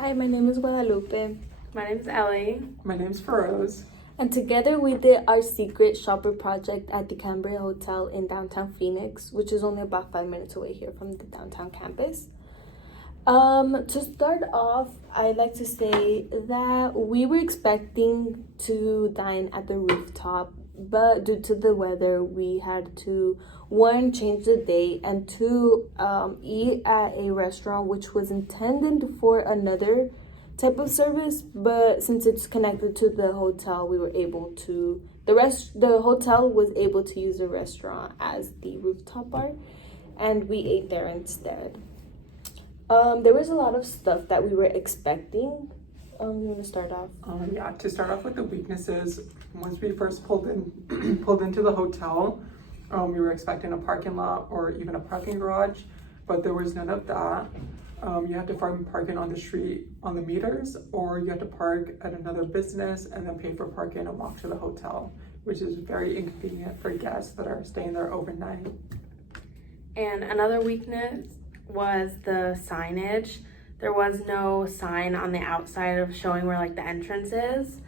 Hi, my name is Guadalupe, My name's Ellie. My name's Feroz. and together we did our secret shopper project at the Cambria Hotel in downtown Phoenix, which is only about 5 minutes away here from the downtown campus. To start off, I'd like to say that we were expecting to dine at the rooftop, but due to the weather, we had to, one, change the date, and two, eat at a restaurant which was intended for another type of service, but since it's connected to the hotel, we were able to, the hotel was able to use the restaurant as the rooftop bar, and we ate there instead. There was a lot of stuff that we were expecting. You want to start off? To start off with the weaknesses, once we first pulled into the hotel, we were expecting a parking lot or even a parking garage, but there was none of that. You had to find parking on the street on the meters, or you had to park at another business and then pay for parking and walk to the hotel, which is very inconvenient for guests that are staying there overnight. And another weakness was the signage. There was no sign on the outside of showing where like the entrance is,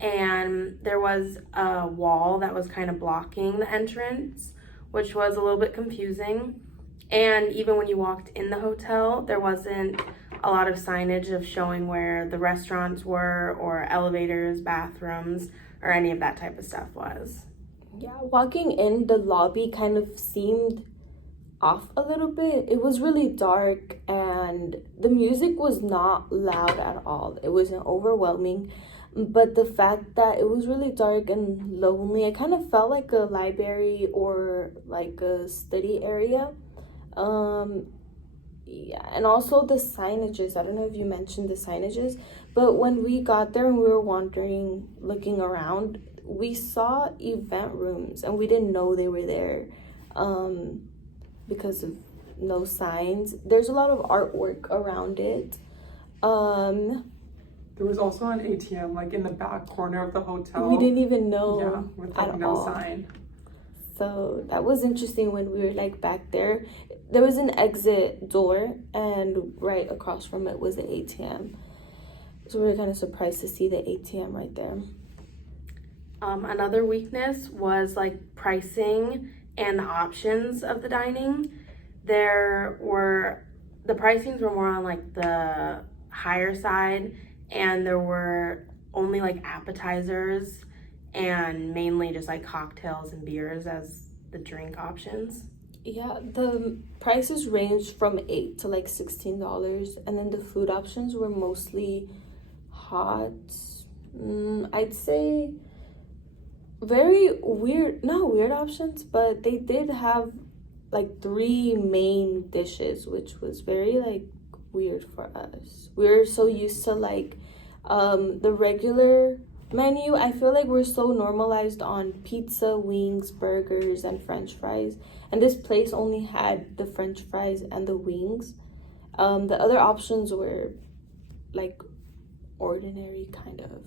and there was a wall that was kind of blocking the entrance, which was a little bit confusing. And even when you walked in the hotel, there wasn't a lot of signage of showing where the restaurants were or elevators, bathrooms, or any of that type of stuff was. Yeah, walking in, the lobby kind of seemed off a little bit. It was really dark and the music was not loud at all. It wasn't overwhelming, but the fact that it was really dark and lonely, it kind of felt like a library or like a study area. Yeah, and also the signages. I don't know if you mentioned the signages, but when we got there and we were wandering, looking around, we saw event rooms and we didn't know they were there. Because of no signs. There's a lot of artwork around it. There was also an ATM like in the back corner of the hotel. We didn't even know. Yeah, with like no all. sign. So that was interesting when we were like back there. There was an exit door and right across from it was the ATM. So we were kind of surprised to see the ATM right there. Another weakness was like pricing and the options of the dining. The pricings were more on like the higher side, and there were only like appetizers and mainly just like cocktails and beers as the drink options. Yeah, the prices ranged from $8 to like $16, and then the food options were mostly hot. I'd say very weird, not weird options, but they did have like 3 main dishes, which was very like weird for us. We're so used to like the regular menu. I feel like we're so normalized on pizza, wings, burgers, and french fries, and this place only had the french fries and the wings. The other options were like ordinary kind of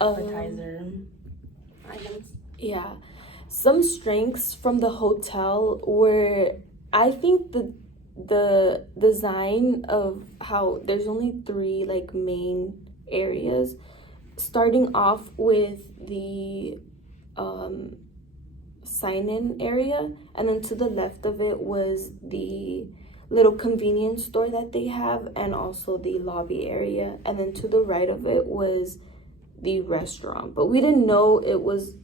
Appetizer items. Yeah. Some strengths from the hotel were, I think, the design of how there's only 3 like main areas, starting off with the sign-in area, and then to the left of it was the little convenience store that they have, and also the lobby area, and then to the right of it was the restaurant. But we didn't know it was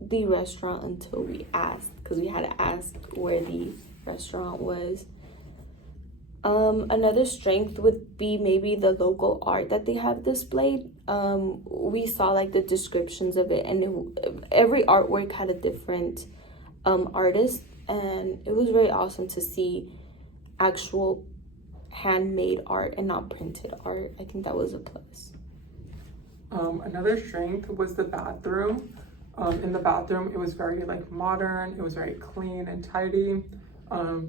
the restaurant until we asked, because we had to ask where the restaurant was. Another strength would be maybe the local art that they have displayed. We saw like the descriptions of it, and every artwork had a different artist, and it was very awesome to see actual handmade art and not printed art. I think that was a plus. Another strength was the bathroom. In the bathroom, it was very like modern. It was very clean and tidy.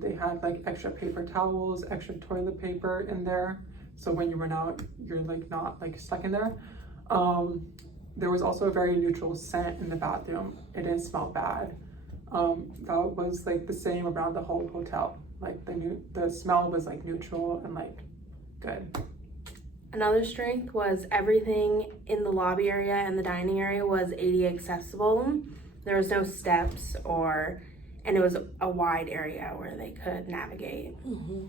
They had like extra paper towels, extra toilet paper in there, so when you run out, you're like not like stuck in there. There was also a very neutral scent in the bathroom. It didn't smell bad. That was like the same around the whole hotel. Like the smell was like neutral and like good. Another strength was everything in the lobby area and the dining area was ADA accessible. There was no steps and it was a wide area where they could navigate. Mm-hmm.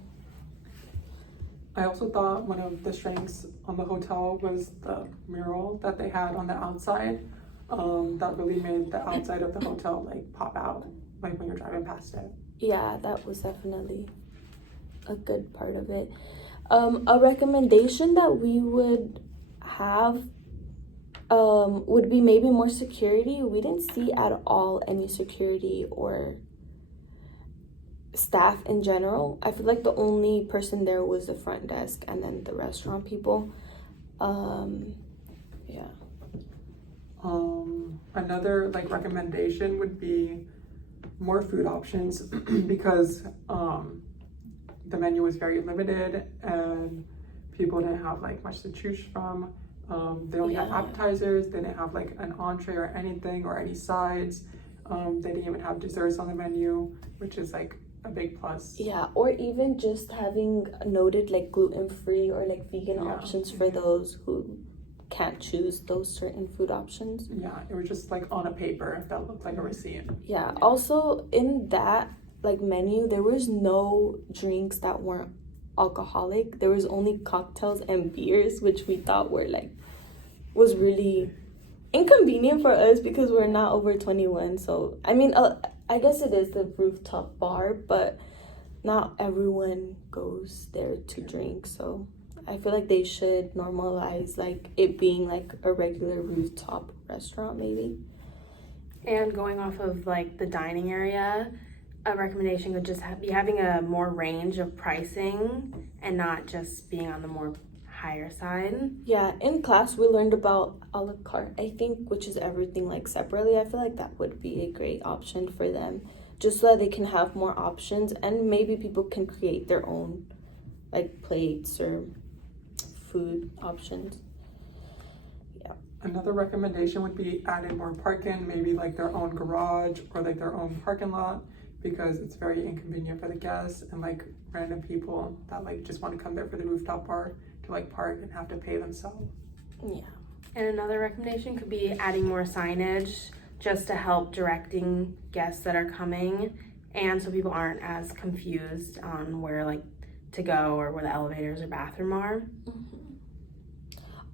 I also thought one of the strengths on the hotel was the mural that they had on the outside. That really made the outside of the hotel like pop out, like when you're driving past it. Yeah, that was definitely a good part of it. A recommendation that we would have would be maybe more security. We didn't see at all any security or staff in general. I feel like the only person there was the front desk and then the restaurant people. Yeah. Another like recommendation would be more food options because the menu was very limited and people didn't have like much to choose from. They only had appetizers, they didn't have like an entree or anything or any sides. They didn't even have desserts on the menu, which is like a big plus. Yeah, or even just having noted like gluten-free or like vegan options for those who can't choose those certain food options. Yeah, it was just like on a paper that looked like a receipt. Yeah, also in that like menu, there was no drinks that weren't alcoholic. There was only cocktails and beers, which we thought was really inconvenient for us because we're not over 21. So I mean, I guess it is the rooftop bar, but not everyone goes there to drink. So I feel like they should normalize like it being like a regular rooftop restaurant maybe. And going off of like the dining area, a recommendation would just be having a more range of pricing and not just being on the more higher side. Yeah, in class we learned about a la carte, I think, which is everything like separately. I feel like that would be a great option for them, just so that they can have more options and maybe people can create their own like plates or food options. Yeah. Another recommendation would be adding more parking, maybe like their own garage or like their own parking lot, because it's very inconvenient for the guests and like random people that like just want to come there for the rooftop bar to like park and have to pay themselves. Yeah. And another recommendation could be adding more signage just to help directing guests that are coming, and so people aren't as confused on where like to go or where the elevators or bathroom are. Mm-hmm.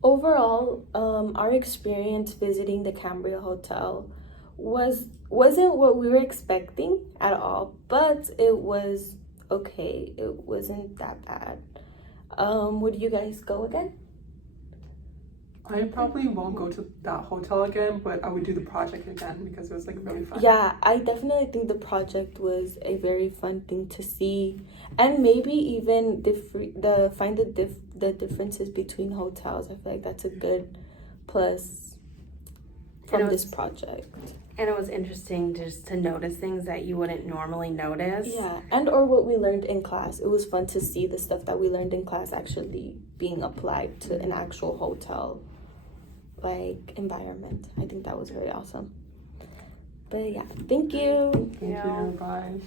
Overall, our experience visiting the Cambria Hotel wasn't what we were expecting at all, but it was okay. It wasn't that bad. Would you guys go again? I probably won't go to that hotel again, but I would do the project again because it was like really fun. Yeah, I definitely think the project was a very fun thing to see, and maybe even find the differences between hotels. I feel like that's a good plus from this project. And it was interesting just to notice things that you wouldn't normally notice. Yeah, and or what we learned in class. It was fun to see the stuff that we learned in class actually being applied to an actual hotel like environment. I think that was very awesome. But yeah, thank you. Thank you. Bye.